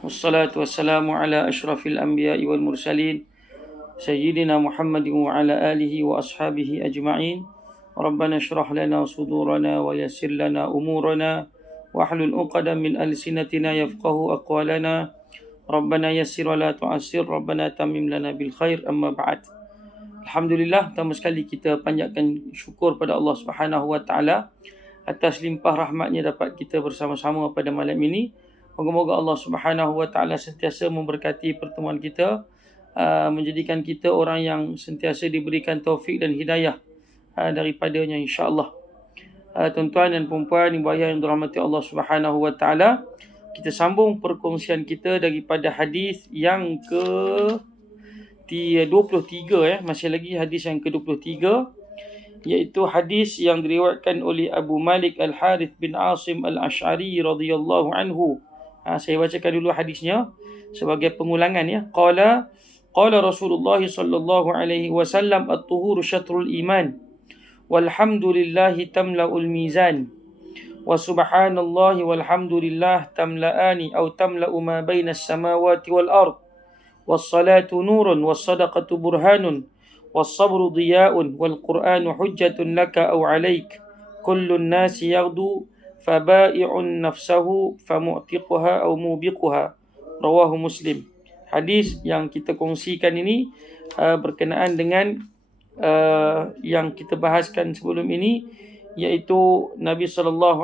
والصلاة والسلام على أشرف الأنبياء والمرسلين سيدنا محمد وعلى آله وأصحابه أجمعين. ربنا اشرح لنا صدورنا ويسر لنا أمورنا واحلل عقدة من ألسنتنا يفقه أقوالنا. ربنا يسر ولا تعسر، ربنا تمم لنا بالخير. أما بعد. Alhamdulillah, pertama sekali kita panjatkan syukur pada Allah Subhanahu Wa Taala atas limpah rahmatnya dapat kita bersama-sama pada malam ini. Moga-moga Allah Subhanahu Wa Taala sentiasa memberkati pertemuan kita, menjadikan kita orang yang sentiasa diberikan taufik dan hidayah daripadanya, insya-Allah. Tuan-tuan dan puan-puan, ibu ayah yang dirahmati Allah Subhanahu Wa Taala, kita sambung perkongsian kita daripada hadis yang ke 23, masih lagi hadis yang ke-23, iaitu hadis yang diriwayatkan oleh Abu Malik Al-Harith bin Asim Al-Ash'ari radhiyallahu anhu. Saya bacakan dulu hadisnya sebagai pengulangan ya. Qala Rasulullah sallallahu alaihi wasallam, at-tuhuru syatrul iman, walhamdulillahi tamla'ul mizan, wa subhanallahi walhamdulillah tamla'ani aw tamla'u ma baina as-samawati wal ard. والصلاة نور والصدقة برهان والصبر ضياء والقرآن حجة لك أو عليك كل الناس يغدو فبائع نفسه فمعتقها أو موبقها. رواه Muslim. Hadis yang kita kongsikan ini berkenaan dengan yang kita bahaskan sebelum ini, iaitu Nabi SAW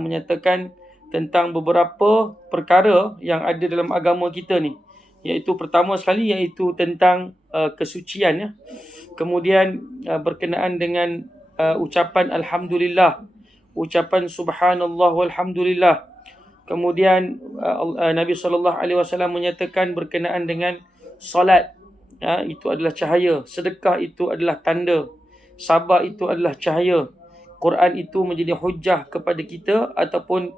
menyatakan tentang beberapa perkara yang ada dalam agama kita ni. Iaitu pertama sekali iaitu tentang kesucian ya. Kemudian berkenaan dengan ucapan alhamdulillah, ucapan subhanallah walhamdulillah. Kemudian Nabi SAW menyatakan berkenaan dengan salat, itu adalah cahaya, sedekah itu adalah tanda, sabar itu adalah cahaya, Quran itu menjadi hujah kepada kita ataupun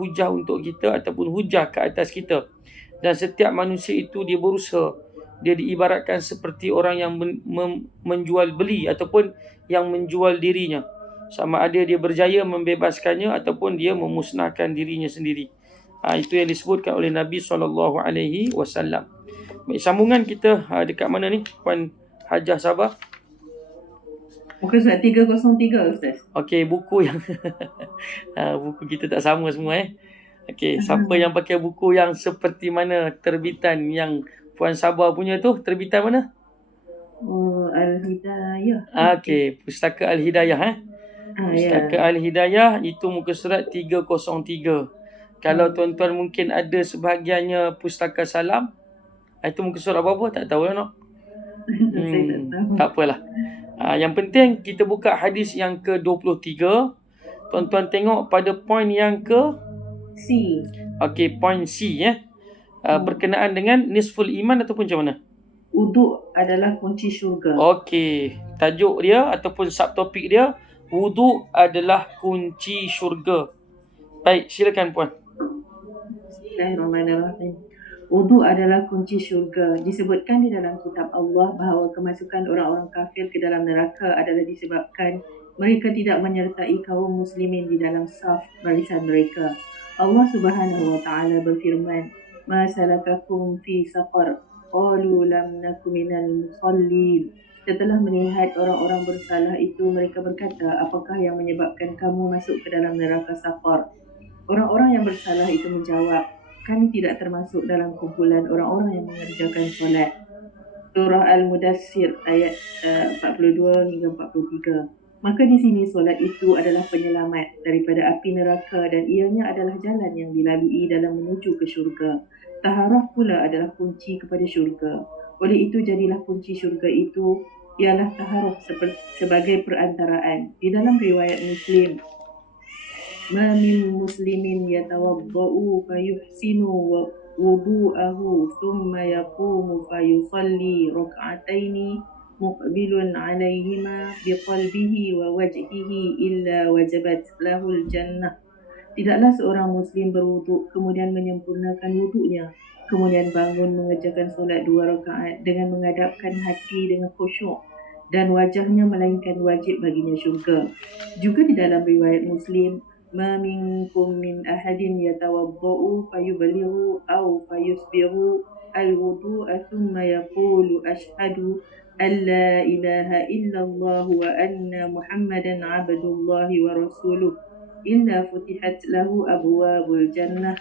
hujah untuk kita ataupun hujah ke atas kita. Dan setiap manusia itu dia berusaha, dia diibaratkan seperti orang yang menjual beli ataupun yang menjual dirinya, sama ada dia berjaya membebaskannya ataupun dia memusnahkan dirinya sendiri. Itu yang disebutkan oleh Nabi SAW. Baik, sambungan kita dekat mana ni Puan Hajah Sabah? Muka surat 303 Ustaz. Okey, buku yang buku kita tak sama semua Okey, siapa yang pakai buku yang seperti mana terbitan yang Puan Sabah punya tu? Terbitan mana? Al-Hidayah. Okey, Pustaka Al-Hidayah Pustaka Al-Hidayah itu muka surat 303. Kalau tuan-tuan mungkin ada sebahagiannya Pustaka Salam, itu muka surat berapa? Tak tahu lah nak. Tak apalah. Yang penting kita buka hadis yang ke-23. Tuan-tuan tengok pada poin yang ke C. Okey, poin C berkenaan dengan nisful iman ataupun macam mana? Wuduk adalah kunci syurga. Okey, tajuk dia ataupun subtopik dia, wuduk adalah kunci syurga. Baik, silakan Puan. Bismillahirrahmanirrahim. Wuduk adalah kunci syurga. Disebutkan di dalam kitab Allah bahawa kemasukan orang-orang kafir ke dalam neraka adalah disebabkan mereka tidak menyertai kaum muslimin di dalam saf barisan mereka. Allah Subhanahu Wa Taala berfirman, "Ma salakakum fi saqar? Qalu lam naku minal musallin." Setelah melihat orang-orang bersalah itu, mereka berkata, "Apakah yang menyebabkan kamu masuk ke dalam neraka Saqar?" Orang-orang yang bersalah itu menjawab, "Kami tidak termasuk dalam kumpulan orang-orang yang mengerjakan solat." Surah Al-Mudassir ayat 42 hingga 43. Maka di sini solat itu adalah penyelamat daripada api neraka dan ianya adalah jalan yang dilalui dalam menuju ke syurga. Taharah pula adalah kunci kepada syurga. Oleh itu jadilah kunci syurga itu ialah taharah sebagai perantaraan. Di dalam riwayat Muslim, "Ma min muslimin yatawaddau fayuhsinu wudu'ahu thumma yaqumu fayusalli rak'ataini muqbilun alaihima biqalbihi wa wajhihi illa wajabat lahul jannah." Tidaklah seorang muslim berwuduk kemudian menyempurnakan wuduknya, kemudian bangun mengerjakan solat 2 rakaat dengan menghadapkan hati dengan khusyuk dan wajahnya, melainkan wajib baginya syurga. Juga di dalam riwayat Muslim, ما منكم من أحد يتوضأ فيبلغ أو فيسبغ الوضوء ثم يقول أشهد أن لا إله إلا الله وأن محمدا عبد الله ورسوله إلا فتحت له أبواب الجنة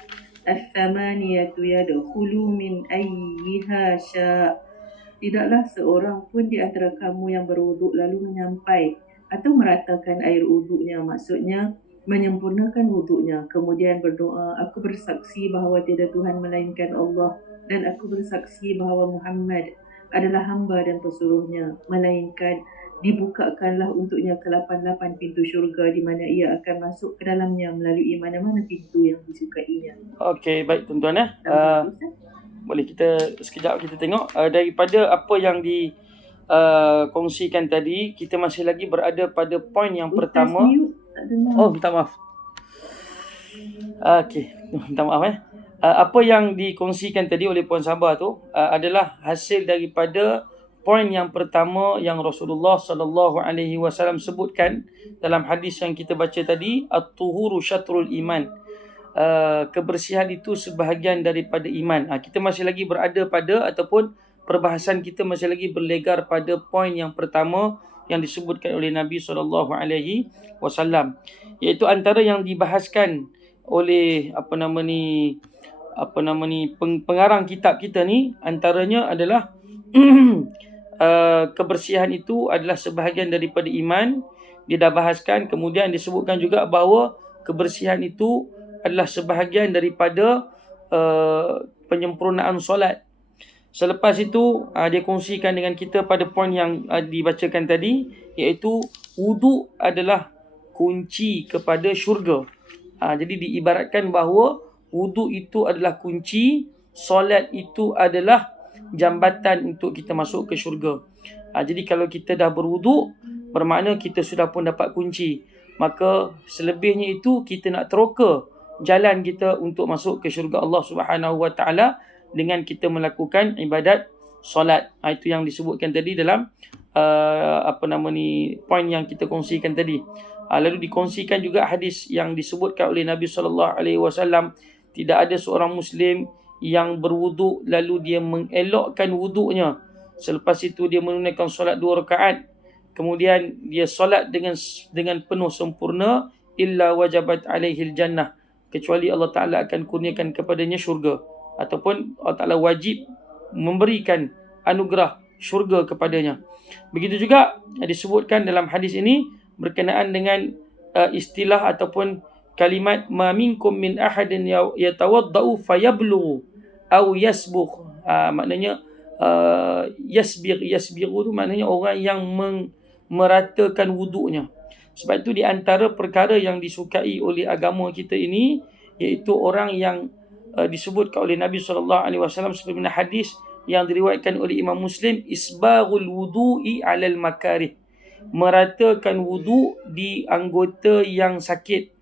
الثمانية يدخل من أيها شاء. Tidaklah seorang pun di antara kamu yang berwuduk lalu menyampai atau meratakan air wuduknya, maksudnya menyempurnakan wuduknya, kemudian berdoa, aku bersaksi bahawa tiada Tuhan melainkan Allah dan aku bersaksi bahawa Muhammad adalah hamba dan pesuruhnya, melainkan dibukakanlah untuknya ke-8 pintu syurga di mana ia akan masuk ke dalamnya melalui mana-mana pintu yang disukainya. Okey, baik tuan-tuan ya. Tahu tak, Ustaz? Boleh kita sekejap kita tengok daripada apa yang di kongsikan tadi, kita masih lagi berada pada poin yang Ustaz pertama. mute, tak dengar. Oh, minta maaf. Okey, minta maaf apa yang dikongsikan tadi oleh Puan Sabah tu adalah hasil daripada poin yang pertama yang Rasulullah sallallahu alaihi wasallam sebutkan dalam hadis yang kita baca tadi, at-tuhuru syatrul iman. Kebersihan itu sebahagian daripada iman. Kita masih lagi berada pada ataupun perbahasan kita masih lagi berlegar pada poin yang pertama yang disebutkan oleh Nabi sallallahu alaihi wasallam, iaitu antara yang dibahaskan oleh pengarang kitab kita ni, antaranya adalah kebersihan itu adalah sebahagian daripada iman. Dia dah bahaskan, kemudian disebutkan juga bahawa kebersihan itu adalah sebahagian daripada penyempurnaan solat. Selepas itu dia kongsikan dengan kita pada poin yang dibacakan tadi, iaitu wuduk adalah kunci kepada syurga. Jadi diibaratkan bahawa wuduk itu adalah kunci, solat itu adalah jambatan untuk kita masuk ke syurga. Jadi kalau kita dah berwuduk, bermakna kita sudah pun dapat kunci. Maka selebihnya itu kita nak teroka jalan kita untuk masuk ke syurga Allah Subhanahu Wa Taala dengan kita melakukan ibadat solat. Itu yang disebutkan tadi dalam poin yang kita kongsikan tadi. Lalu dikongsikan juga hadis yang disebutkan oleh Nabi sallallahu alaihi wasallam, tidak ada seorang muslim yang berwuduk lalu dia mengelokkan wuduknya, selepas itu dia menunaikan solat 2 rakaat, kemudian dia solat dengan penuh sempurna, illa wajabat alaihil jannah, kecuali Allah Ta'ala akan kurniakan kepadanya syurga, ataupun Allah Ta'ala wajib memberikan anugerah syurga kepadanya. Begitu juga disebutkan dalam hadis ini berkenaan dengan istilah ataupun kalimat ma minkum min ahadin yatawaddau fayablughu au yasbugh. Maknanya yasbighu tu maknanya orang yang meratakan wuduknya. Sebab itu di antara perkara yang disukai oleh agama kita ini, iaitu orang yang disebutkan oleh Nabi SAW sebagaimana hadis yang diriwayatkan oleh Imam Muslim, isbaghul wudu'i 'alal makarih, meratakan wuduk di anggota yang sakit.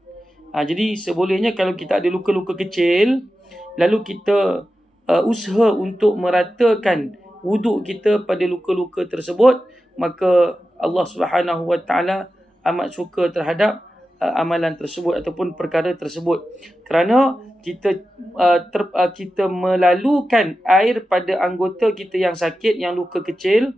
Jadi sebolehnya kalau kita ada luka-luka kecil, lalu kita usaha untuk meratakan wuduk kita pada luka-luka tersebut, maka Allah Subhanahu Wa Taala amat suka terhadap amalan tersebut ataupun perkara tersebut, kerana kita melalukan air pada anggota kita yang sakit, yang luka kecil,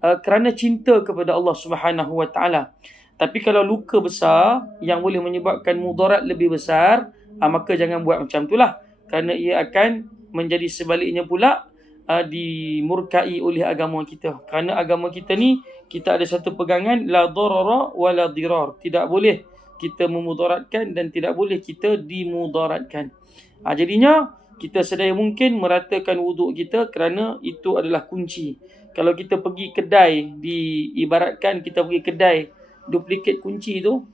kerana cinta kepada Allah Subhanahu Wa Taala. Tapi kalau luka besar yang boleh menyebabkan mudarat lebih besar, maka jangan buat macam itulah, kerana ia akan menjadi sebaliknya pula dimurkai oleh agama kita. Kerana agama kita ni, kita ada satu pegangan, la darara wa la dirar, tidak boleh kita memudaratkan dan tidak boleh kita dimudaratkan. Jadinya kita sedaya mungkin meratakan wuduk kita, kerana itu adalah kunci. Kalau kita pergi kedai, diibaratkan kita pergi kedai duplicate kunci tu,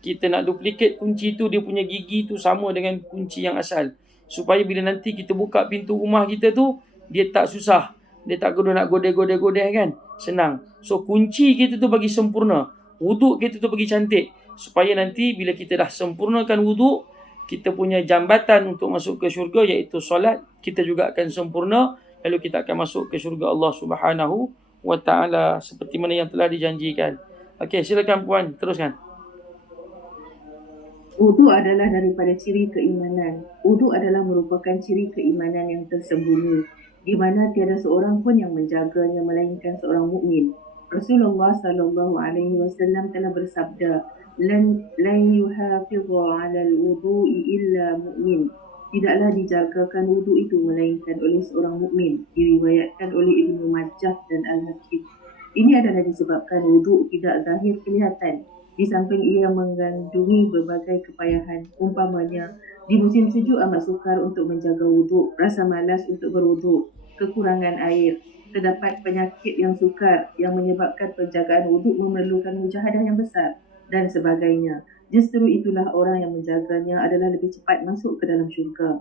kita nak duplicate kunci tu, dia punya gigi tu sama dengan kunci yang asal, supaya bila nanti kita buka pintu rumah kita tu, dia tak susah, dia tak kena nak godeh-godeh kan, senang. So kunci kita tu bagi sempurna, wuduk kita tu bagi cantik, supaya nanti bila kita dah sempurnakan wuduk, kita punya jambatan untuk masuk ke syurga iaitu solat, kita juga akan sempurna, lalu kita akan masuk ke syurga Allah Subhanahu Wa Taala seperti mana yang telah dijanjikan. Okey, silakan puan, teruskan. Wudu adalah daripada ciri keimanan. Wudu adalah merupakan ciri keimanan yang tersembunyi, di mana tiada seorang pun yang menjaganya melainkan seorang mukmin. Rasulullah sallallahu alaihi wasallam telah bersabda, "Lan yuhafidha 'ala al-wudu'i illa mu'min." Tidaklah dijagakan wudu itu melainkan oleh seorang mukmin. Diriwayatkan oleh Ibnu Majah dan Al-Hakim. Ini adalah disebabkan wudu tidak zahir kelihatan, di samping ia mengandungi berbagai kepayahan. Umpamanya, di musim sejuk amat sukar untuk menjaga wuduk, rasa malas untuk berwuduk, kekurangan air. Terdapat penyakit yang sukar yang menyebabkan penjagaan wuduk memerlukan mujahadah yang besar dan sebagainya. Justru itulah orang yang menjaganya adalah lebih cepat masuk ke dalam syurga.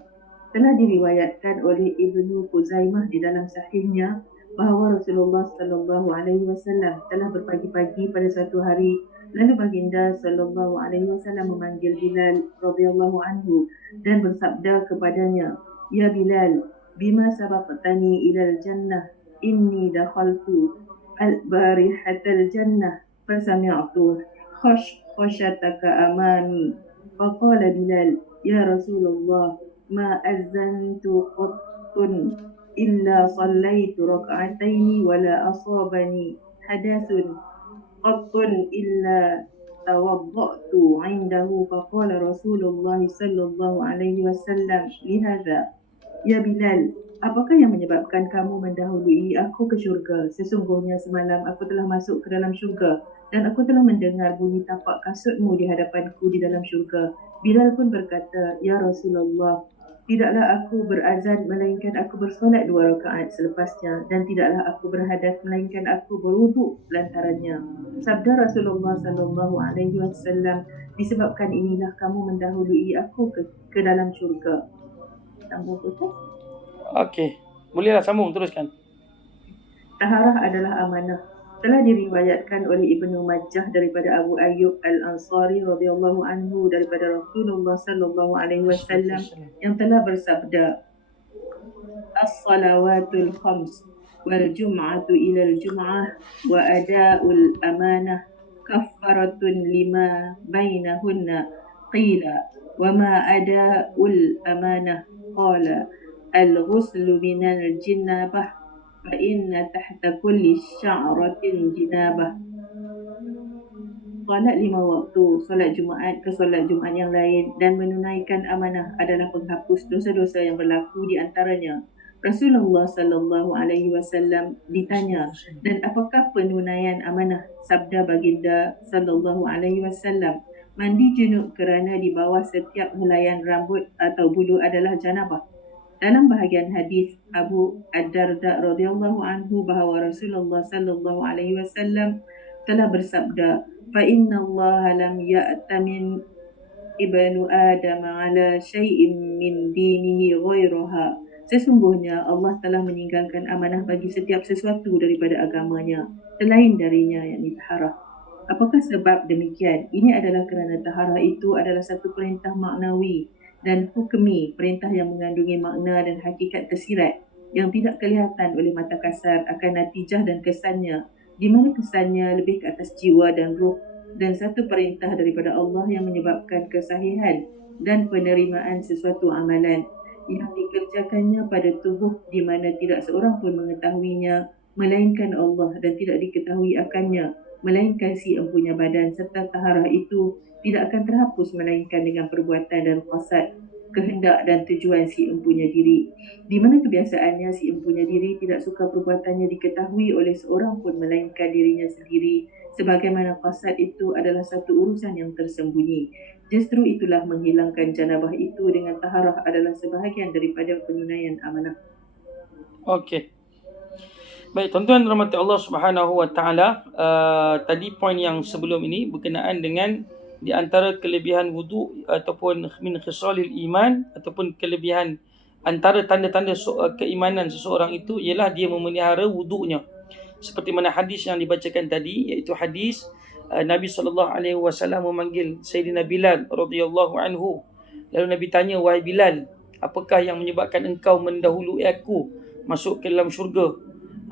Telah diriwayatkan oleh Ibnu Khuzaimah di dalam sahihnya bahawa Rasulullah sallallahu alaihi wasallam telah berpagi-pagi pada suatu hari, lalu baginda sallallahu alaihi wasallam memanggil Bilal radhiyallahu anhu dan bersabda kepadanya, "Ya Bilal, bima sabaqtani ilal jannah, inni dakhaltu al-barihatal jannah fasami'tu khashataka amami." Faqala Bilal, "Ya Rasulullah, ma azantu qattun illa sallaitu rak'ataini wala asabani hadathun qattun illa tawaddatu indahu." Faqala Rasulullah sallallahu alaihi wasallam lihadha, "Ya Bilal, apakah yang menyebabkan kamu mendahului aku ke syurga? Sesungguhnya semalam aku telah masuk ke dalam syurga dan aku telah mendengar bunyi tapak kasutmu di hadapanku di dalam syurga." Bilal pun berkata, "Ya Rasulullah, tidaklah aku berazan melainkan aku bersolat 2 rakaat selepasnya, dan tidaklah aku berhadas melainkan aku berwuduk lantarannya." Sabda Rasulullah sallallahu alaihi wasallam, "Disebabkan inilah kamu mendahului aku ke dalam syurga." Sambung putus. Okey. Bolehlah sambung, teruskan. Taharah adalah amanah. Telah diriwayatkan oleh Ibnu Majah daripada Abu Ayyub Al-Ansari radhiyallahu anhu daripada Rasulullah sallallahu alaihi wasallam yang telah bersabda, "As-salawatul khams wal jum'atu ila al-jum'ah wa ada'ul amanah kaffaratun lima bainahunna." Qila, "Wa ma ada'ul amanah?" Qala, "Al-ghuslu minal jinabah fa inna tahta kulli sya'ratin jinabah." Solat 5 waktu, solat Jumaat ke solat Jumaat yang lain, dan menunaikan amanah adalah penghapus dosa-dosa yang berlaku di antaranya. Rasulullah sallallahu alaihi wasallam ditanya, "Dan apakah penunaian amanah?" Sabda baginda sallallahu alaihi wasallam, "Mandi junub kerana di bawah setiap helaian rambut atau bulu adalah janabah." Dalam bahagian hadis Abu Ad-Darda radhiyallahu anhu bahawa Rasulullah sallallahu alaihi wasallam telah bersabda, "Fa inna Allah lam ya'tamin ibnu Adam ala syai'in min dinihi ghairaha." Sesungguhnya Allah telah meninggalkan amanah bagi setiap sesuatu daripada agamanya selain darinya, yakni taharah. Apakah sebab demikian? Ini adalah kerana taharah itu adalah satu perintah maknawi dan hukmi, perintah yang mengandungi makna dan hakikat tersirat yang tidak kelihatan oleh mata kasar akan natijah dan kesannya, di mana kesannya lebih ke atas jiwa dan ruh, dan satu perintah daripada Allah yang menyebabkan kesahihan dan penerimaan sesuatu amalan yang dikerjakannya pada tubuh di mana tidak seorang pun mengetahuinya melainkan Allah, dan tidak diketahui akannya melainkan si empunya badan, serta taharah itu tidak akan terhapus melainkan dengan perbuatan dan qasad, kehendak dan tujuan si empunya diri, di mana kebiasaannya si empunya diri tidak suka perbuatannya diketahui oleh seorang pun melainkan dirinya sendiri, sebagaimana qasad itu adalah satu urusan yang tersembunyi. Justru itulah menghilangkan janabah itu dengan taharah adalah sebahagian daripada penunaian amanah. Okey. Baik, tuan-tuan rahmati Allah Subhanahu Wa Taala, tadi poin yang sebelum ini berkenaan dengan di antara kelebihan wudu ataupun min khisalil iman, ataupun kelebihan antara tanda-tanda keimanan seseorang itu ialah dia memelihara wudunya. Seperti mana hadis yang dibacakan tadi, iaitu hadis Nabi sallallahu alaihi wasallam memanggil Sayyidina Bilal radhiyallahu anhu. Lalu Nabi tanya, "Wahai Bilal, apakah yang menyebabkan engkau mendahului aku masuk ke dalam syurga?"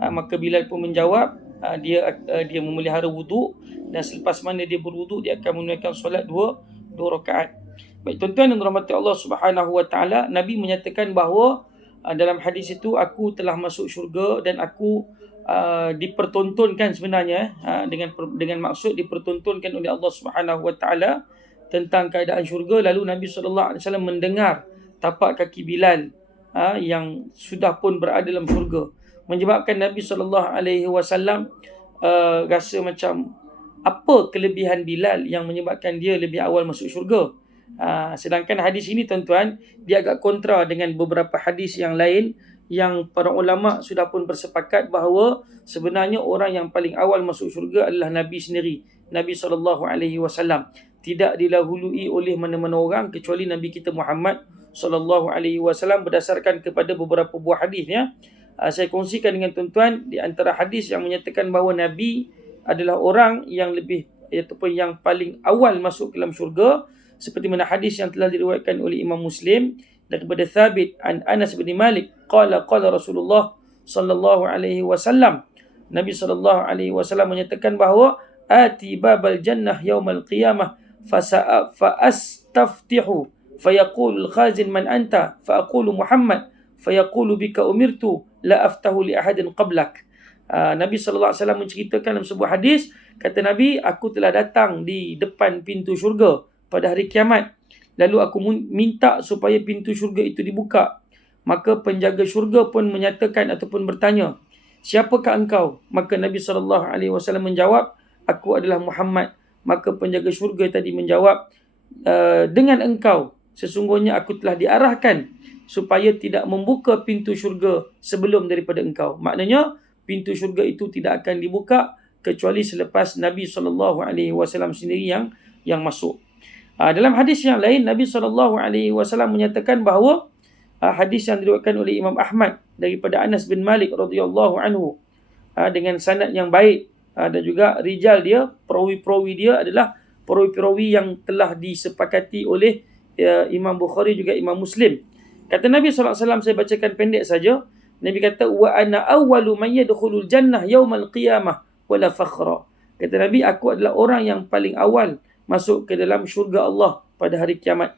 Maka Bilal pun menjawab, dia memelihara wuduk, dan selepas mana dia berwuduk dia akan menunaikan solat dua rakaat. Baik tuan-tuan yang dirahmati Allah Subhanahu Wa Taala, Nabi menyatakan bahawa dalam hadis itu, aku telah masuk syurga dan aku dipertontonkan sebenarnya, dengan maksud dipertontonkan oleh Allah Subhanahu Wa Taala tentang keadaan syurga. Lalu Nabi SAW mendengar tapak kaki Bilal yang sudah pun berada dalam syurga, menyebabkan Nabi SAW rasa macam apa kelebihan Bilal yang menyebabkan dia lebih awal masuk syurga. Sedangkan hadis ini tuan-tuan, dia agak kontra dengan beberapa hadis yang lain yang para ulama sudah pun bersepakat bahawa sebenarnya orang yang paling awal masuk syurga adalah Nabi sendiri, Nabi SAW. Tidak dilahului oleh mana-mana orang kecuali Nabi kita Muhammad SAW, berdasarkan kepada beberapa buah hadis ya. Saya kongsikan dengan tuan-tuan di antara hadis yang menyatakan bahawa Nabi adalah orang yang lebih ataupun yang paling awal masuk ke dalam syurga, seperti mana hadis yang telah diriwayatkan oleh Imam Muslim daripada Thabit an Anas bin Malik qala Rasulullah sallallahu alaihi wasallam, Nabi sallallahu alaihi wasallam menyatakan bahawa ati babal jannah yaumal qiyamah fa'astaftihu fayaqulu al-khazin man anta fa'aqulu Muhammad fayaqulu bika umirtu la aftahu li ahadin qablak. Nabi sallallahu alaihi wasallam menceritakan dalam sebuah hadis, kata Nabi, aku telah datang di depan pintu syurga pada hari kiamat, lalu aku minta supaya pintu syurga itu dibuka. Maka penjaga syurga pun menyatakan ataupun bertanya, siapakah engkau? Maka Nabi sallallahu alaihi wasallam menjawab, aku adalah Muhammad. Maka penjaga syurga tadi menjawab, dengan engkau sesungguhnya aku telah diarahkan supaya tidak membuka pintu syurga sebelum daripada engkau. Maknanya pintu syurga itu tidak akan dibuka kecuali selepas Nabi SAW sendiri yang masuk. Dalam hadis yang lain, Nabi SAW menyatakan bahawa hadis yang diriwayatkan oleh Imam Ahmad daripada Anas bin Malik radhiyallahu anhu dengan sanad yang baik, dan juga rijal dia, perawi-perawi dia adalah perawi-perawi yang telah disepakati oleh Imam Bukhari juga Imam Muslim. Kata Nabi SAW, saya bacakan pendek saja. Nabi kata, wa ana awwalu man yadkhulul jannah yaumal qiyamah wala fakhra. Kata Nabi, aku adalah orang yang paling awal masuk ke dalam syurga Allah pada hari kiamat.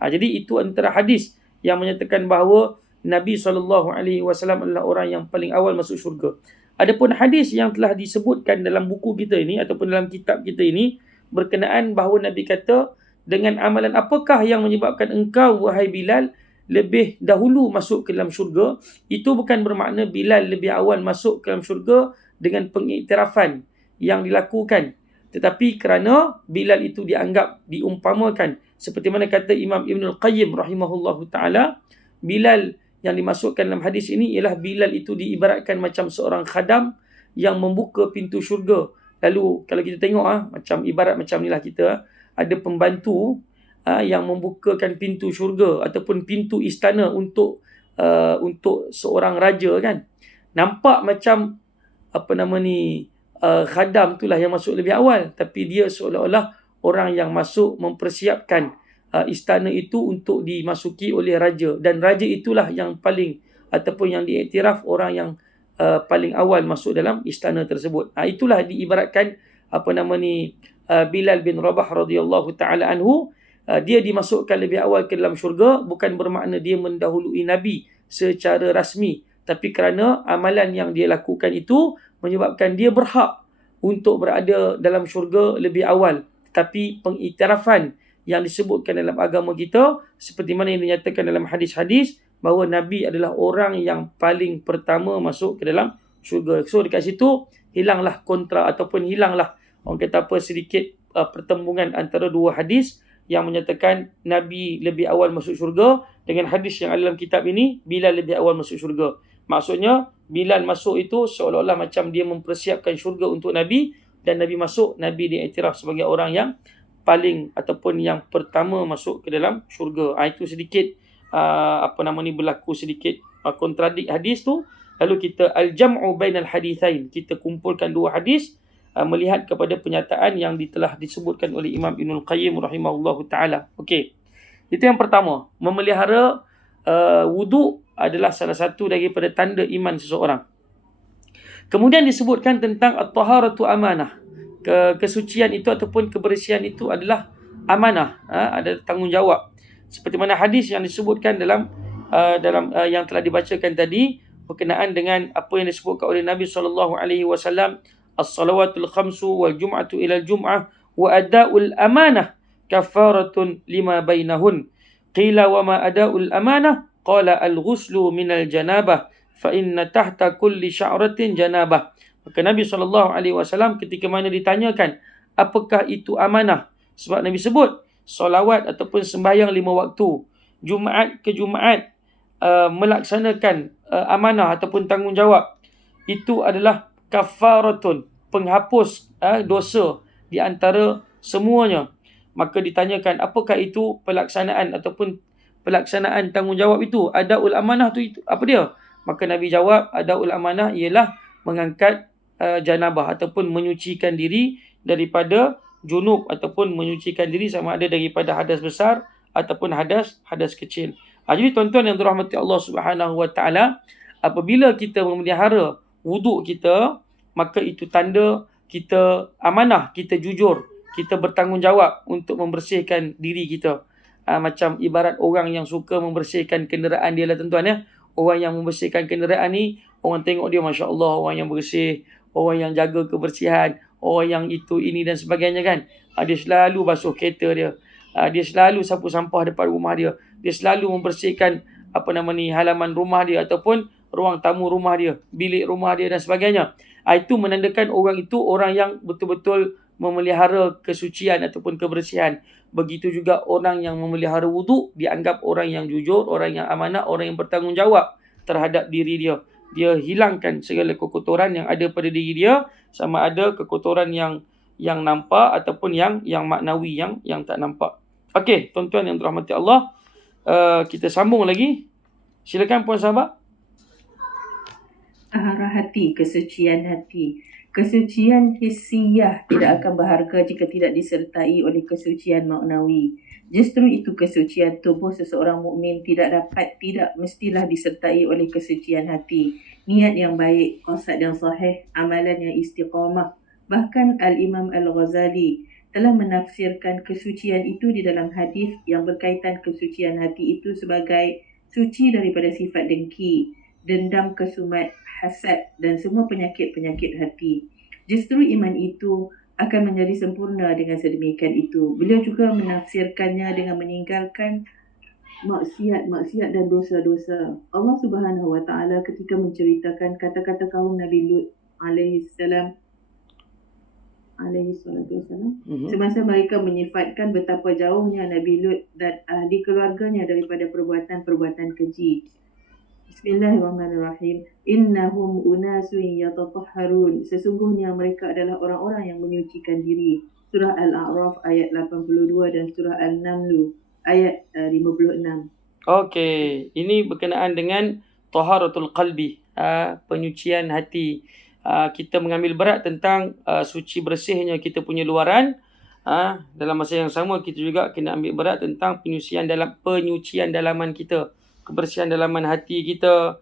Jadi itu antara hadis yang menyatakan bahawa Nabi SAW adalah orang yang paling awal masuk syurga. Adapun hadis yang telah disebutkan dalam buku kita ini ataupun dalam kitab kita ini berkenaan bahawa Nabi kata, dengan amalan apakah yang menyebabkan engkau wahai Bilal lebih dahulu masuk ke dalam syurga, itu bukan bermakna Bilal lebih awal masuk ke dalam syurga dengan pengiktirafan yang dilakukan, tetapi kerana Bilal itu dianggap, diumpamakan, seperti mana kata Imam Ibnul Qayyim rahimahullahu ta'ala, Bilal yang dimasukkan dalam hadis ini ialah Bilal itu diibaratkan macam seorang khadam yang membuka pintu syurga. Lalu kalau kita tengok macam ibarat macam inilah kita, ada pembantu yang membukakan pintu syurga ataupun pintu istana untuk seorang raja kan. Nampak macam khadam itulah yang masuk lebih awal, tapi dia seolah-olah orang yang masuk mempersiapkan istana itu untuk dimasuki oleh raja, dan raja itulah yang paling ataupun yang diiktiraf orang yang paling awal masuk dalam istana tersebut. Itulah diibaratkan Bilal bin Rabah radhiyallahu taala anhu, dia dimasukkan lebih awal ke dalam syurga bukan bermakna dia mendahului Nabi secara rasmi, tapi kerana amalan yang dia lakukan itu menyebabkan dia berhak untuk berada dalam syurga lebih awal. Tapi pengiktirafan yang disebutkan dalam agama kita, seperti mana yang dinyatakan dalam hadis-hadis, bahawa Nabi adalah orang yang paling pertama masuk ke dalam syurga. So dekat situ hilanglah kontra ataupun hilanglah orang kata sedikit pertembungan antara dua hadis yang menyatakan Nabi lebih awal masuk syurga dengan hadis yang ada dalam kitab ini, Bilal lebih awal masuk syurga. Maksudnya Bilal masuk itu seolah-olah macam dia mempersiapkan syurga untuk Nabi, dan Nabi masuk, Nabi diiktiraf sebagai orang yang paling ataupun yang pertama masuk ke dalam syurga. Itu sedikit berlaku sedikit kontradik hadis tu. Lalu kita al-jam'u bainal hadithain, kita kumpulkan dua hadis melihat kepada penyataan yang telah disebutkan oleh Imam Ibnul Qayyim rahimahullahu ta'ala. Okey, itu yang pertama. Memelihara wuduk adalah salah satu daripada tanda iman seseorang. Kemudian disebutkan tentang at-taharatu amanah. Kesucian itu ataupun kebersihan itu adalah amanah, ada tanggungjawab. Seperti mana hadis yang disebutkan dalam yang telah dibacakan tadi berkenaan dengan apa yang disebutkan oleh Nabi SAW, as-salawatul khamsu wal jum'atu ila al-jum'ah wa ada'ul amanah kafaratun lima bainahun. Qila wa ma ada'ul amanah? Qala al-ghuslu minal janabah fa inna tahta kulli sya'ratin janabah. Maka Nabi SAW ketika mana ditanyakan apakah itu amanah, sebab Nabi sebut solawat ataupun sembahyang 5 waktu, Jumaat ke Jumaat, melaksanakan amanah ataupun tanggungjawab, itu adalah kafaratun, penghapus dosa di antara semuanya. Maka ditanyakan apakah itu pelaksanaan ataupun pelaksanaan tanggungjawab itu, adaul amanah tu itu apa dia? Maka Nabi jawab, adaul amanah ialah mengangkat janabah ataupun menyucikan diri daripada junub ataupun menyucikan diri sama ada daripada hadas besar ataupun hadas kecil. Jadi tuan-tuan yang dirahmati Allah Subhanahu Wa Taala, apabila kita memelihara wuduk kita, maka itu tanda kita amanah, kita jujur, kita bertanggungjawab untuk membersihkan diri kita. Macam ibarat orang yang suka membersihkan kenderaan dia lah tuan-tuan ya. Orang yang membersihkan kenderaan ni, orang tengok dia Masya Allah, orang yang bersih, orang yang jaga kebersihan, orang yang itu, ini dan sebagainya kan. Dia selalu basuh kereta dia. Dia selalu sapu sampah depan rumah dia. Dia selalu membersihkan halaman rumah dia ataupun ruang tamu rumah dia, bilik rumah dia dan sebagainya. Itu menandakan orang itu orang yang betul-betul memelihara kesucian ataupun kebersihan. Begitu juga orang yang memelihara wuduk dianggap orang yang jujur, orang yang amanah, orang yang bertanggungjawab terhadap diri dia. Dia hilangkan segala kekotoran yang ada pada diri dia, sama ada kekotoran yang nampak ataupun yang maknawi, yang tak nampak. Okey, tuan-tuan yang dirahmati Allah, kita sambung lagi. Silakan puan sahabat. Taharah hati, kesucian hati. Kesucian hissiyah tidak akan berharga jika tidak disertai oleh kesucian maknawi. Justru itu kesucian tubuh seseorang mukmin tidak mestilah disertai oleh kesucian hati. Niat yang baik, qasad yang sahih, amalan yang istiqamah. Bahkan Al-Imam Al-Ghazali telah menafsirkan kesucian itu di dalam hadis yang berkaitan kesucian hati itu sebagai suci daripada sifat dengki, dendam, kesumat, hasad dan semua penyakit-penyakit hati. Justru iman itu akan menjadi sempurna dengan sedemikian itu. Beliau juga menafsirkannya dengan meninggalkan maksiat dan dosa-dosa. Allah Subhanahu Wa Taala ketika menceritakan kata-kata kaum Nabi Lut alaihi salatu wassalam, semasa mereka menyifatkan betapa jauhnya Nabi Lut dan ahli keluarganya daripada perbuatan-perbuatan keji. Bismillahirrahmanirrahim. Innahum unasun yatatahharun. Sesungguhnya mereka adalah orang-orang yang menyucikan diri. Surah Al-A'raf ayat 82 dan surah Al-Naml ayat 56. Okey, ini berkenaan dengan taharatul qalbi, penyucian hati. Kita mengambil berat tentang suci bersihnya kita punya luaran. Dalam masa yang sama kita juga kena ambil berat tentang penyucian dalaman kita, kebersihan dalaman hati kita,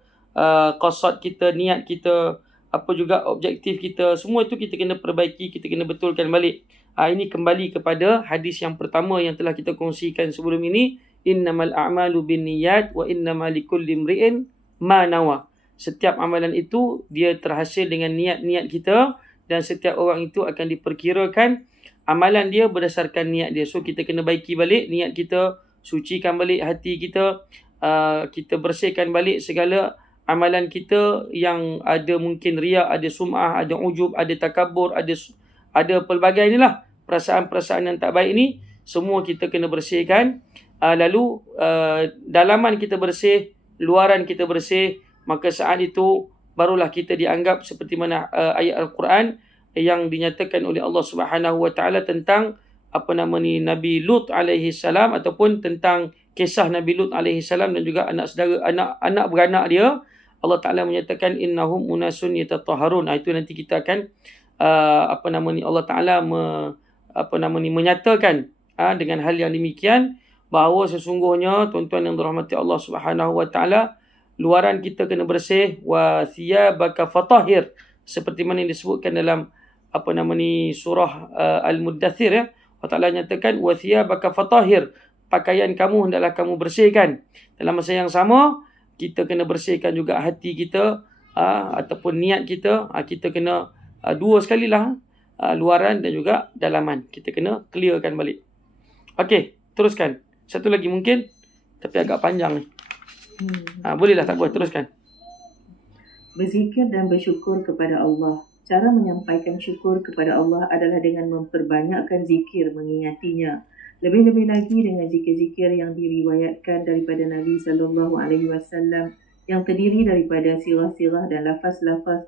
qasad kita, niat kita, apa juga objektif kita, semua itu kita kena perbaiki, kita kena betulkan balik. Ini kembali kepada hadis yang pertama yang telah kita kongsikan sebelum ini, innamal a'malu binniyat wa innamal likulli imri'in ma nawa. Setiap amalan itu dia terhasil dengan niat-niat kita, dan setiap orang itu akan diperkirakan amalan dia berdasarkan niat dia. So kita kena baiki balik niat kita, sucikan balik hati kita, kita bersihkan balik segala amalan kita yang ada mungkin riak, ada sum'ah, ada ujub, ada takabur, ada pelbagai inilah perasaan-perasaan yang tak baik ni, semua kita kena bersihkan. Lalu dalaman kita bersih, luaran kita bersih, maka saat itu barulah kita dianggap seperti mana ayat Al-Quran yang dinyatakan oleh Allah Subhanahu Wa Taala tentang Nabi Lut alaihi salam, ataupun tentang kisah Nabi Lut alaihi salam dan juga anak beranak dia. Allah Taala menyatakan innahum unasun yatatahharun. Itu nanti kita akan Allah Taala menyatakan dengan hal yang demikian bahawa sesungguhnya tuan-tuan yang dirahmati Allah Subhanahu Wa Taala, luaran kita kena bersih, wa thiyabaka fatahhir, seperti mana yang disebutkan dalam surah Al-Muddathir ya. Allah Ta'ala nyatakan wa thiyabaka fatahhir, pakaian kamu hendaklah kamu bersihkan. Dalam masa yang sama, kita kena bersihkan juga hati kita ataupun niat kita. Kita kena dua sekali lah, luaran dan juga dalaman. Kita kena clearkan balik. Okey, teruskan. Satu lagi mungkin, tapi agak panjang ni. Bolehlah, tak apa, teruskan. Berzikir dan bersyukur kepada Allah. Cara menyampaikan syukur kepada Allah adalah dengan memperbanyakkan zikir mengingatinya. Lebih-lebih lagi dengan zikir-zikir yang diriwayatkan daripada Nabi SAW yang terdiri daripada sirah-sirah dan lafaz-lafaz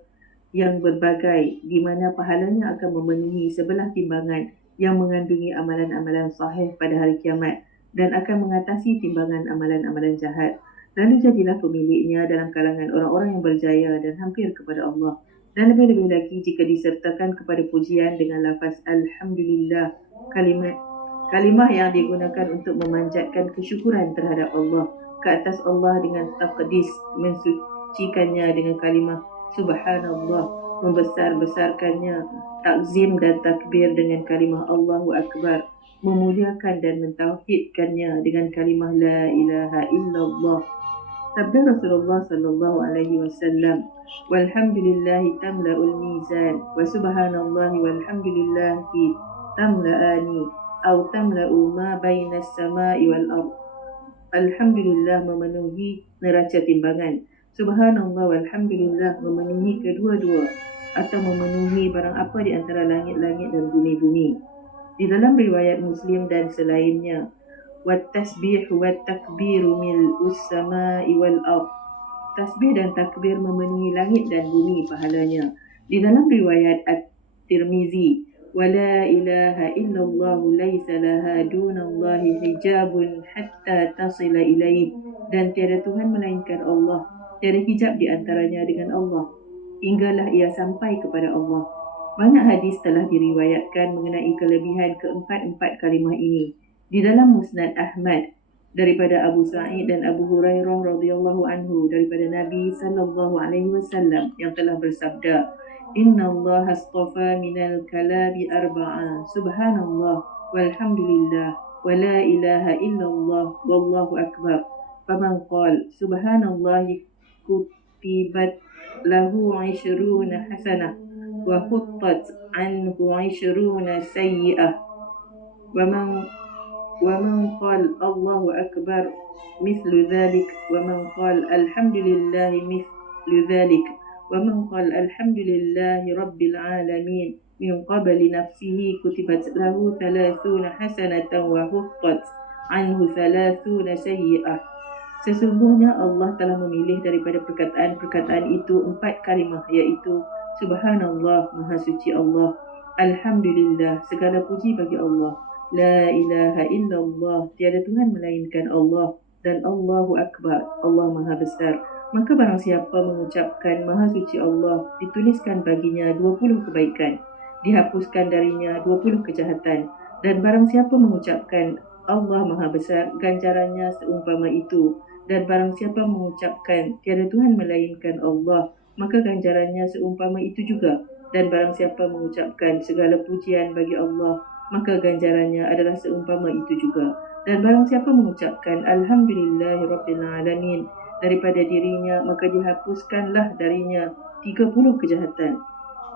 yang berbagai, di mana pahalanya akan memenuhi sebelah timbangan yang mengandungi amalan-amalan sahih pada hari kiamat dan akan mengatasi timbangan amalan-amalan jahat. Lalu jadilah pemiliknya dalam kalangan orang-orang yang berjaya dan hampir kepada Allah. Dan lebih-lebih lagi jika disertakan kepada pujian dengan lafaz Alhamdulillah, kalimah yang digunakan untuk memanjatkan kesyukuran terhadap Allah ke atas Allah dengan taqdis, mensucikannya dengan kalimah Subhanallah, membesar-besarkannya, takzim dan takbir dengan kalimah Allahu Akbar, memuliakan dan mentauhidkannya dengan kalimah La ilaha illallah. Sabda Rasulullah sallallahu alaihi wasallam, walhamdulillahi tamla'ul mizan wa subhanallahi walhamdulillahi tamla'ani atau tamla'u ma bainas sama'i wal ard. Alhamdulillah memenuhi neraca timbangan, subhanallah walhamdulillah memenuhi kedua-dua atau memenuhi barang apa di antara langit-langit dan bumi-bumi. Di dalam riwayat Muslim dan selainnya, wat-tasbih wat-takbiru mil'us sama'i wal ard. Tasbih dan takbir memenuhi langit dan bumi pahalanya. Di dalam riwayat At-Tirmizi, wala ilaha illallah laysa laha dunallahi hijabun hatta tasila ilaih, dan tiada Tuhan melainkan Allah, tiada hijab di antaranya dengan Allah hinggalah ia sampai kepada Allah. Banyak hadis telah diriwayatkan mengenai kelebihan keempat-empat kalimah ini. Di dalam Musnad Ahmad daripada Abu Sa'id dan Abu Hurairah radhiyallahu anhu daripada Nabi sallallahu alaihi wasallam yang telah bersabda, Inna Allah astafa minal kalami arba'a, subhanallah walhamdulillah wa la ilaha illallah wallahu akbar. Faman qala subhanallah kutibat lahu 20 hasanah wa huttat anhu 20 sayyi'ah. ومن قال الله أكبر مثل ذلك ومن قال الحمد لله مثل ذلك ومن قال الحمد لله رب العالمين من قبل نفسه كتبت له 30 حسنة وحطت عنه 30 سيئة. Sesungguhnya Allah telah memilih daripada perkataan-perkataan itu 4 kalimah, iaitu Subhanallah, Maha Suci Allah, Alhamdulillah, segala puji bagi Allah, La ilaha illallah, tiada Tuhan melainkan Allah, dan Allahu Akbar, Allah Maha Besar. Maka barang siapa mengucapkan Maha Suci Allah, dituliskan baginya 20 kebaikan, dihapuskan darinya 20 kejahatan. Dan barang siapa mengucapkan Allah Maha Besar, ganjarannya seumpama itu. Dan barang siapa mengucapkan tiada Tuhan melainkan Allah, maka ganjarannya seumpama itu juga. Dan barang siapa mengucapkan segala pujian bagi Allah, maka ganjarannya adalah seumpama itu juga. Dan barang siapa mengucapkan Alhamdulillahirrabbilalamin daripada dirinya, maka dihapuskanlah darinya 30 kejahatan.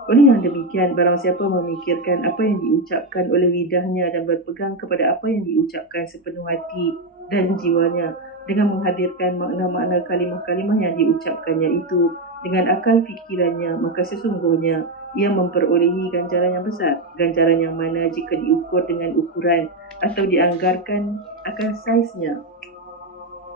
Oleh yang demikian, barang siapa memikirkan apa yang diucapkan oleh lidahnya dan berpegang kepada apa yang diucapkan sepenuh hati dan jiwanya, dengan menghadirkan makna-makna kalimah-kalimah yang diucapkannya itu dengan akal fikirannya, maka sesungguhnya ia memperolehi ganjaran yang besar. Ganjaran yang mana jika diukur dengan ukuran atau dianggarkan akan saiznya,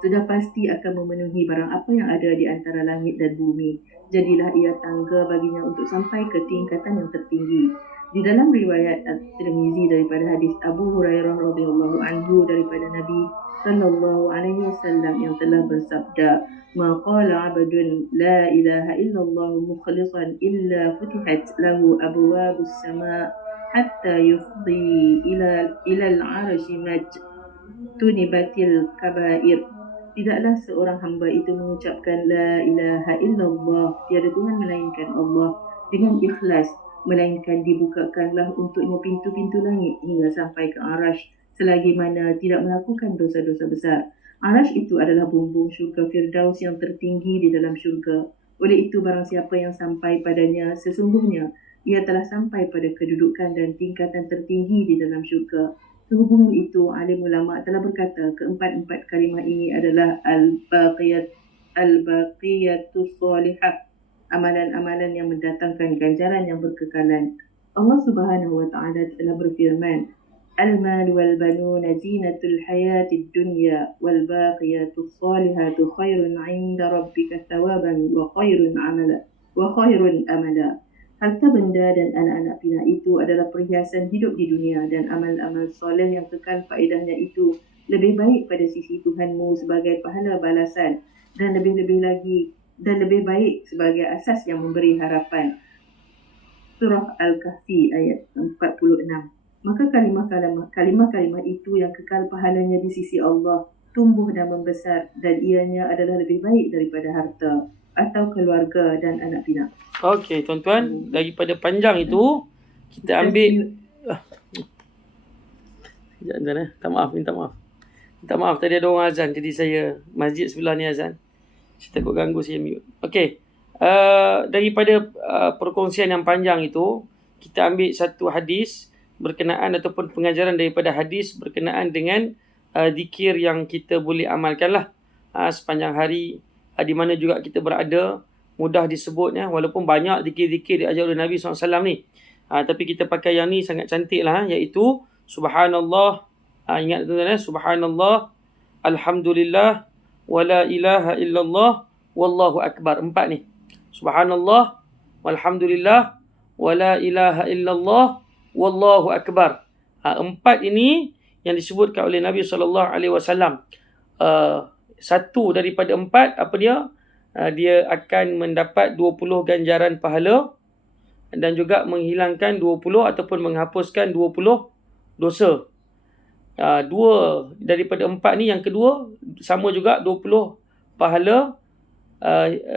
sudah pasti akan memenuhi barang apa yang ada di antara langit dan bumi. Jadilah ia tangga baginya untuk sampai ke tingkatan yang tertinggi. Di dalam riwayat At-Tirmizi daripada hadis Abu Hurairah radhiyallahu anhu daripada Nabi sallallahu alaihi wasallam yang telah bersabda, "Ma qala 'abdun la ilaha illallah mukhlishan illa futihat lahu abwabus sama' hatta yufdi ila al-'arsy majtunibatil kaba'ir." Tidaklah seorang hamba itu mengucapkan La ilaha illallah, tiada Tuhan melainkan Allah, dengan ikhlas, melainkan dibukakanlah untuknya pintu-pintu langit hingga sampai ke Arash selagi mana tidak melakukan dosa-dosa besar. Arash itu adalah bumbung syurga Firdaus yang tertinggi di dalam syurga. Oleh itu barang siapa yang sampai padanya, sesungguhnya ia telah sampai pada kedudukan dan tingkatan tertinggi di dalam syurga. Sehubungan itu, alim ulama telah berkata keempat-empat kalimah ini adalah al-baqiyatus salihah, amalan-amalan yang mendatangkan ganjaran yang berkekalan. Allah Subhanahu wa taala telah berfirman, Al-mal wal banuna zinatul hayatid dunya wal baqiyatus salihatu khairun 'inda rabbika thawaban wa khairun amala. Harta benda dan anak-anak pinak itu adalah perhiasan hidup di dunia, dan amal-amal soleh yang kekal faedahnya itu lebih baik pada sisi Tuhanmu sebagai pahala balasan, dan lebih baik sebagai asas yang memberi harapan. Surah Al-Kahfi ayat 46. Maka kalimah-kalimah itu yang kekal pahalanya di sisi Allah tumbuh dan membesar, dan ianya adalah lebih baik daripada harta atau keluarga dan anak pinak. Okey, tuan-tuan, daripada panjang itu kita ambil sekejap tuan minta maaf. Minta maaf tadi ada orang azan, jadi saya masjid sebelah ni azan. Saya takut ganggu, saya mute. Okey. Daripada perkongsian yang panjang itu, kita ambil satu hadis berkenaan ataupun pengajaran daripada hadis berkenaan dengan zikir yang kita boleh amalkanlah sepanjang hari, di mana juga kita berada, mudah disebutnya, walaupun banyak zikir-zikir diajar oleh Nabi SAW ni. Tapi kita pakai yang ni sangat cantik lah, iaitu Subhanallah. Ingat tuan-tuan, Subhanallah, Alhamdulillah, wa la ilaha illallah, wallahu akbar. 4 ni. Subhanallah, walhamdulillah, wa la ilaha illallah, wallahu akbar. 4 ini yang disebutkan oleh Nabi SAW. Satu daripada 4, apa dia? Dia akan mendapat 20 ganjaran pahala dan juga menghilangkan 20 ataupun menghapuskan 20 dosa. 2 daripada 4 ni, yang kedua sama juga 20 pahala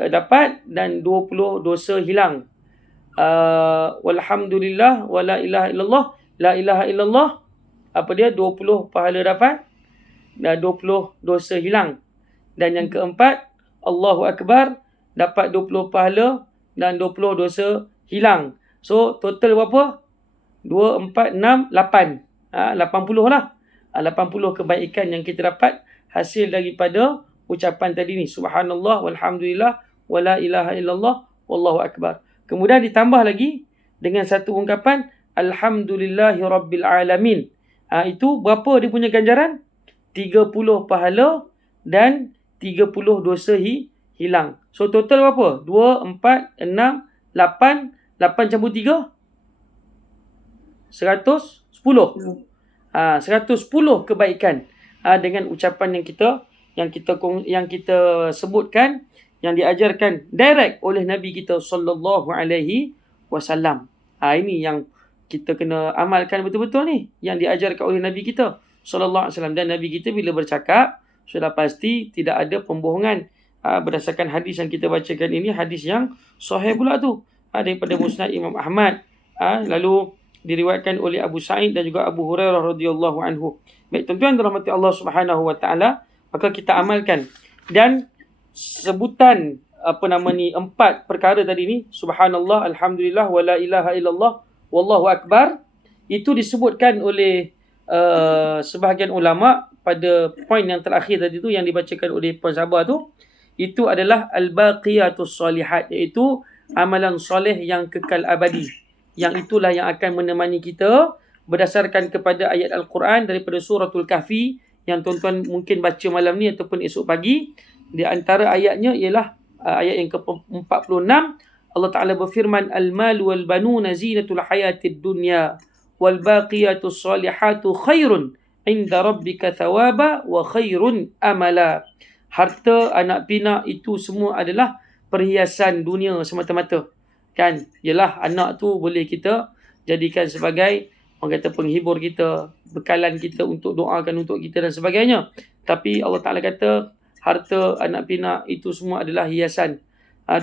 dapat dan 20 dosa hilang. Walhamdulillah wa la ilaha illallah, la ilaha illallah, apa dia? 20 pahala dapat dan 20 dosa hilang. Dan yang keempat, Allahu Akbar, dapat 20 pahala dan 20 dosa hilang. So total berapa? 2, 4, 6, 8. 80 lah. 80 kebaikan yang kita dapat hasil daripada ucapan tadi ni. Subhanallah, walhamdulillah, wa la ilaha illallah, wallahu akbar. Kemudian ditambah lagi dengan satu ungkapan, Alhamdulillahi Rabbil Alamin. Itu berapa dia punya ganjaran? 30 pahala dan 30 dosa hilang. So total berapa? 2, 4, 6, 8. 8 campur 3? 110. 110 kebaikan dengan ucapan yang kita sebutkan, yang diajarkan direct oleh Nabi kita sallallahu alaihi wasallam. Ini yang kita kena amalkan betul-betul ni, yang diajarkan oleh Nabi kita sallallahu alaihi wasallam. Dan Nabi kita bila bercakap, sudah pasti tidak ada pembohongan. Berdasarkan hadis yang kita bacakan ini, hadis yang sahih pula tu, daripada Musnad Imam Ahmad, lalu diriwayatkan oleh Abu Sa'id dan juga Abu Hurairah radhiyallahu anhu. Baik tuan-tuan dirahmati Allah Subhanahu wa taala, maka kita amalkan. Dan sebutan 4 perkara tadi ni, Subhanallah, Alhamdulillah, wa la ilaha illallah, wallahu akbar, itu disebutkan oleh sebahagian ulama pada poin yang terakhir tadi tu, yang dibacakan oleh Puan Sabah tu. Itu adalah al-baqiyatus salihat, iaitu amalan soleh yang kekal abadi, yang itulah yang akan menemani kita berdasarkan kepada ayat Al-Quran daripada suratul Kahfi yang tuan-tuan mungkin baca malam ni ataupun esok pagi. Di antara ayatnya ialah ayat yang ke-46. Allah Ta'ala berfirman, Al-malu wal banuna zinatul hayatid dunya wal baqiyatus salihatu khairun inda rabbika thawaba wa khairun amala. Harta, anak pinak itu semua adalah perhiasan dunia semata-mata. Kan? Yalah, anak tu boleh kita jadikan sebagai, orang kata, penghibur kita, bekalan kita untuk doakan untuk kita dan sebagainya. Tapi Allah Ta'ala kata, harta, anak pinak itu semua adalah hiasan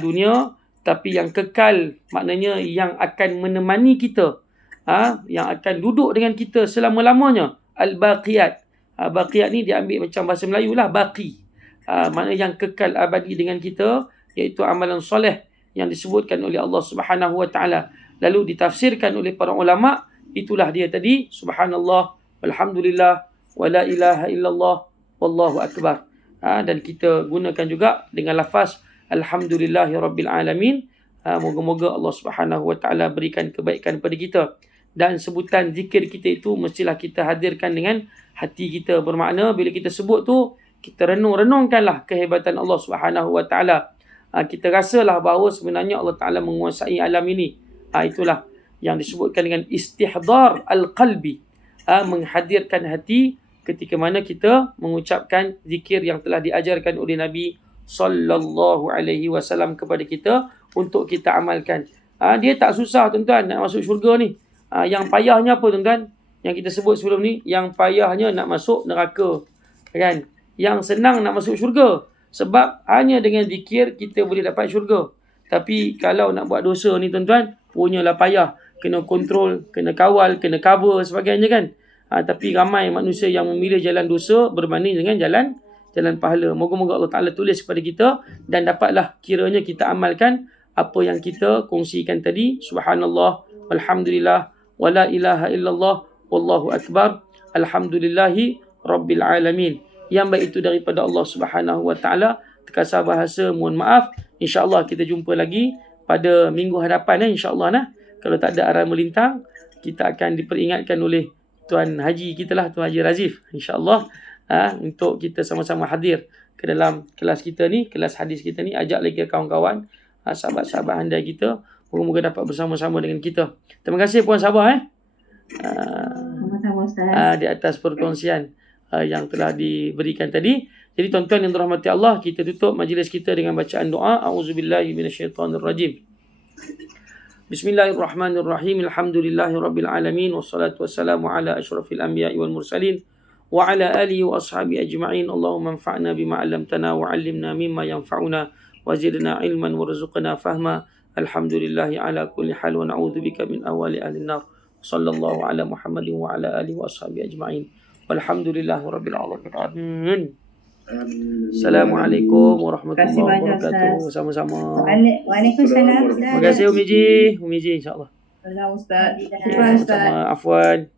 dunia, tapi yang kekal maknanya yang akan menemani kita, yang akan duduk dengan kita selama-lamanya. Al-baqiyat. Baqiyat ni diambil macam bahasa Melayu lah, baqi. Maknanya yang kekal abadi dengan kita, iaitu amalan soleh yang disebutkan oleh Allah Subhanahu Wa Taala. Lalu ditafsirkan oleh para ulama, itulah dia tadi, subhanallah, walhamdulillah, wala ilaha illallah, wallahu akbar. Dan kita gunakan juga dengan lafaz alhamdulillahirabbil alamin. Moga-moga Allah Subhanahu Wa Taala berikan kebaikan kepada kita. Dan sebutan zikir kita itu mestilah kita hadirkan dengan hati kita. Bermakna bila kita sebut tu, kita renung-renungkanlah kehebatan Allah Subhanahu Wa Taala. Kita rasalah bahawa sebenarnya Allah Taala menguasai alam ini. Itulah yang disebutkan dengan istihdar al-qalbi. Menghadirkan hati ketika mana kita mengucapkan zikir yang telah diajarkan oleh Nabi sallallahu alaihi wasallam kepada kita untuk kita amalkan. Dia tak susah tuan-tuan nak masuk syurga ni. Yang payahnya apa tuan-tuan? Yang kita sebut sebelum ni, yang payahnya nak masuk neraka. Kan? Yang senang nak masuk syurga. Sebab hanya dengan zikir kita boleh dapat syurga. Tapi kalau nak buat dosa ni tuan-tuan, punyalah payah. Kena kontrol, kena kawal, kena cover sebagainya kan. Tapi ramai manusia yang memilih jalan dosa berbanding dengan jalan pahala. Moga-moga Allah Ta'ala tulis kepada kita dan dapatlah kiranya kita amalkan apa yang kita kongsikan tadi. Subhanallah, walhamdulillah, wala ilaha illallah, wallahu akbar, alhamdulillahi rabbil alamin. Yang baik itu daripada Allah Subhanahu Wa Taala. Terkasar bahasa, mohon maaf. InsyaAllah kita jumpa lagi pada minggu hadapan. InsyaAllah nah. Kalau tak ada arah melintang, kita akan diperingatkan oleh Tuan Haji kita lah, Tuan Haji Razif. InsyaAllah untuk kita sama-sama hadir ke dalam kelas kita ni, kelas hadis kita ni. Ajak lagi kawan-kawan, sahabat-sahabat anda kita. Moga-moga dapat bersama-sama dengan kita. Terima kasih Puan Sabah. Sama-sama Ustaz. Di atas perkongsian yang telah diberikan tadi. Jadi tuan-tuan yang dirahmati Allah, kita tutup majlis kita dengan bacaan doa. A'udzubillahi minasyaitonirrajim. Bismillahirrahmanirrahim. Alhamdulillahirabbil alamin wassalatu wassalamu ala asyrafil anbiya'i wal mursalin wa ala alihi wa ashabi ajma'in. Allahumma anfa'na bima 'allamtana wa 'allimna mimma yanfa'una wa zidna ilman warzuqna fahma. Alhamdulillahi ala kulli hal wa na'udzubika min ahwali ahlin nar. Sallallahu ala Muhammadin wa ala alihi wa ashabi ajma'in. Walhamdulillahirabbil alamin. Assalamualaikum warahmatullahi wabarakatuh. Sama-sama. Waalaikumsalam. Terima kasih Umi Ji. Umi Ji insya-Allah. Ustaz. Sama-sama. Afwan.